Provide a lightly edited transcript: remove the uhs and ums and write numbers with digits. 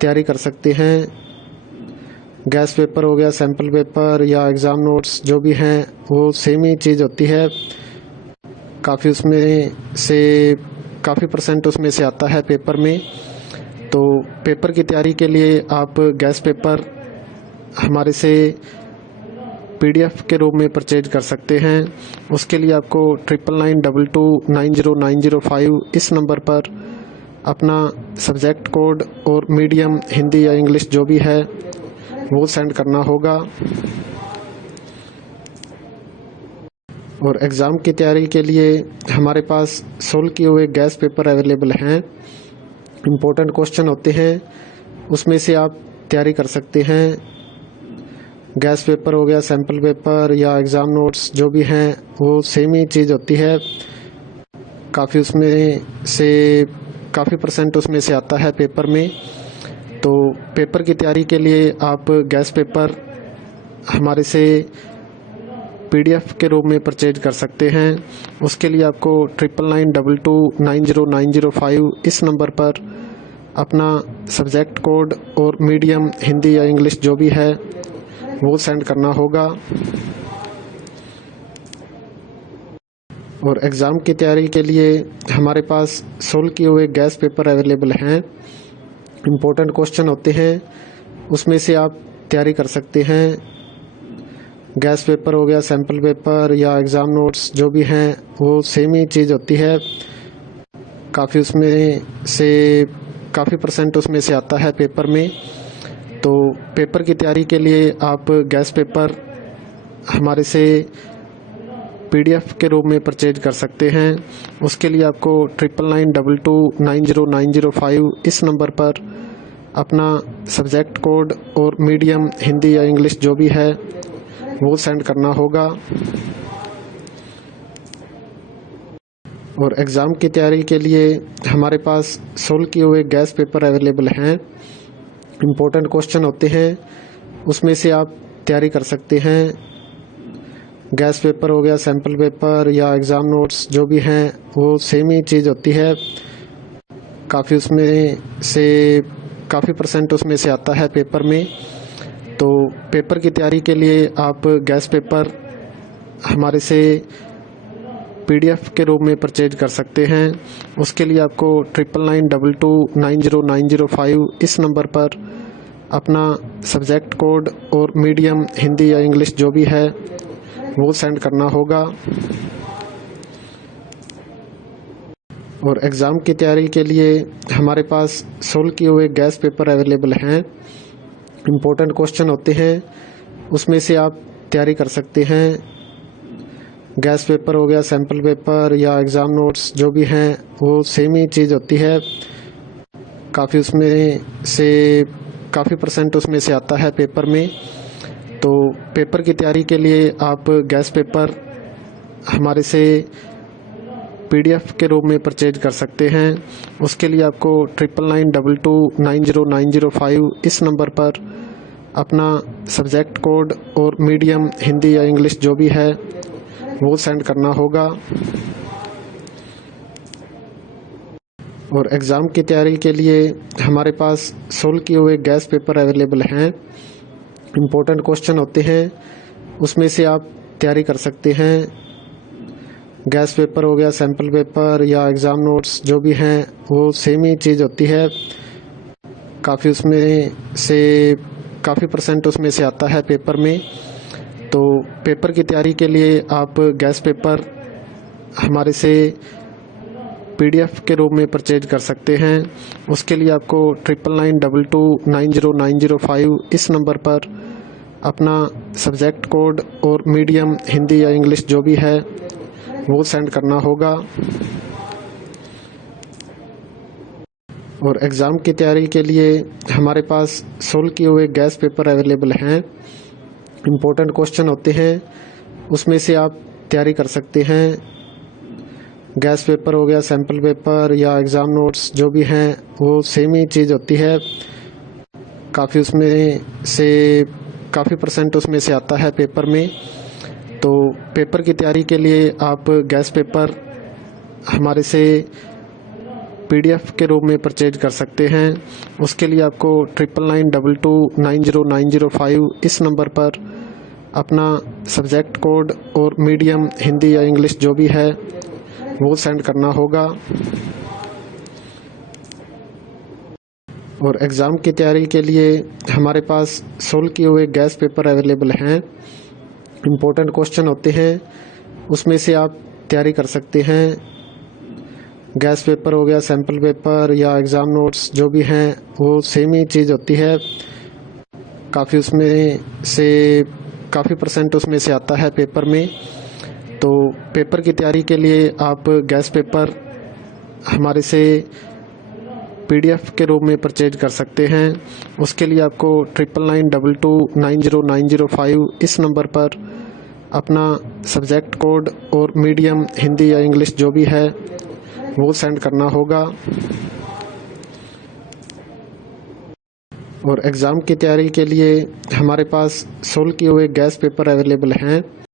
तैयारी कर सकते हैं। गैस पेपर हो गया, सैम्पल पेपर या एग्ज़ाम नोट्स जो भी हैं वो सेम ही चीज़ होती है। काफ़ी परसेंट उसमें से आता है पेपर में। तो पेपर की तैयारी के लिए आप गैस पेपर हमारे से PDF के रूप में परचेज कर सकते हैं। उसके लिए आपको 9992290905 इस नंबर पर अपना सब्जेक्ट कोड और मीडियम हिंदी या इंग्लिश जो भी है वो सेंड करना होगा। और एग्ज़ाम की तैयारी के लिए हमारे पास सोल्व किए हुए गैस पेपर अवेलेबल हैं। इम्पोर्टेंट क्वेश्चन होते हैं, उसमें से आप तैयारी कर सकते हैं। गैस पेपर हो गया, सैम्पल पेपर या एग्ज़ाम नोट्स जो भी हैं वो सेम ही चीज़ होती है। काफ़ी परसेंट उसमें से आता है पेपर में। तो पेपर की तैयारी के लिए आप गैस पेपर हमारे से PDF के रूप में परचेज कर सकते हैं। उसके लिए आपको 9992290905 इस नंबर पर अपना सब्जेक्ट कोड और मीडियम हिंदी या इंग्लिश जो भी है वो सेंड करना होगा। और एग्ज़ाम की तैयारी के लिए हमारे पास सोल्व किए हुए गैस पेपर अवेलेबल हैं। इम्पोर्टेंट क्वेश्चन होते हैं, उसमें से आप तैयारी कर सकते हैं। गैस पेपर हो गया, सैम्पल पेपर या एग्ज़ाम नोट्स जो भी हैं वो सेम ही चीज़ होती है। काफ़ी परसेंट उसमें से आता है पेपर में। तो पेपर की तैयारी के लिए आप गैस पेपर हमारे से PDF के रूप में परचेज कर सकते हैं। उसके लिए आपको 9992290905 इस नंबर पर अपना सब्जेक्ट कोड और मीडियम हिंदी या इंग्लिश जो भी है वो सेंड करना होगा। और एग्ज़ाम की तैयारी के लिए हमारे पास सोल्व किए हुए गैस पेपर अवेलेबल हैं। इम्पोर्टेंट क्वेश्चन होते हैं, उसमें से आप तैयारी कर सकते हैं। गैस पेपर हो गया, सैम्पल पेपर या एग्ज़ाम नोट्स जो भी हैं वो सेम ही चीज़ होती है। काफ़ी परसेंट उसमें से आता है पेपर में। तो पेपर की तैयारी के लिए आप गैस पेपर हमारे से PDF के रूप में परचेज कर सकते हैं। उसके लिए आपको 9992290905 इस नंबर पर अपना सब्जेक्ट कोड और मीडियम हिंदी या इंग्लिश जो भी है वो सेंड करना होगा। और एग्ज़ाम की तैयारी के लिए हमारे पास सोल्व किए हुए गैस पेपर अवेलेबल हैं। इम्पोर्टेंट क्वेश्चन होते हैं, उसमें से आप तैयारी कर सकते हैं। गैस पेपर हो गया, सैम्पल पेपर या एग्ज़ाम नोट्स जो भी हैं वो सेम ही चीज़ होती है। काफ़ी परसेंट उसमें से आता है पेपर में। तो पेपर की तैयारी के लिए आप गैस पेपर हमारे से PDF के रूप में परचेज कर सकते हैं। उसके लिए आपको 9992290905 इस नंबर पर अपना सब्जेक्ट कोड और मीडियम हिंदी या इंग्लिश जो भी है वो सेंड करना होगा। और एग्ज़ाम की तैयारी के लिए हमारे पास सोल्व किए हुए गैस पेपर अवेलेबल हैं। इम्पोर्टेंट क्वेश्चन होते हैं, उसमें से आप तैयारी कर सकते हैं। गैस पेपर हो गया, सैम्पल पेपर या एग्ज़ाम नोट्स जो भी हैं वो सेम ही चीज़ होती है। काफ़ी परसेंट उसमें से आता है पेपर में। तो पेपर की तैयारी के लिए आप गैस पेपर हमारे से PDF के रूप में परचेज कर सकते हैं। उसके लिए आपको 9992290905 इस नंबर पर अपना सब्जेक्ट कोड और मीडियम हिंदी या इंग्लिश जो भी है वो सेंड करना होगा। और एग्ज़ाम की तैयारी के लिए हमारे पास सोल्व किए हुए गैस पेपर अवेलेबल हैं। इम्पोर्टेंट क्वेश्चन होते हैं, उसमें से आप तैयारी कर सकते हैं। गैस पेपर हो गया, सैम्पल पेपर या एग्ज़ाम नोट्स जो भी हैं वो सेम ही चीज़ होती है। काफ़ी परसेंट उसमें से आता है पेपर में। तो पेपर की तैयारी के लिए आप गैस पेपर हमारे से PDF के रूप में परचेज कर सकते हैं। उसके लिए आपको 9992290905 इस नंबर पर अपना सब्जेक्ट कोड और मीडियम हिंदी या इंग्लिश जो भी है वो सेंड करना होगा। और एग्ज़ाम की तैयारी के लिए हमारे पास सोल्व किए हुए गैस पेपर अवेलेबल हैं। इम्पोर्टेंट क्वेश्चन होते हैं, उसमें से आप तैयारी कर सकते हैं। गैस पेपर हो गया, सैम्पल पेपर या एग्ज़ाम नोट्स जो भी हैं वो सेम ही चीज़ होती है। काफ़ी परसेंट उसमें से आता है पेपर में। तो पेपर की तैयारी के लिए आप गैस पेपर हमारे से PDF के रूप में परचेज कर सकते हैं। उसके लिए आपको 9992290905 इस नंबर पर अपना सब्जेक्ट कोड और मीडियम हिंदी या इंग्लिश जो भी है वो सेंड करना होगा। और एग्ज़ाम की तैयारी के लिए हमारे पास सोल्व किए हुए गैस पेपर अवेलेबल हैं।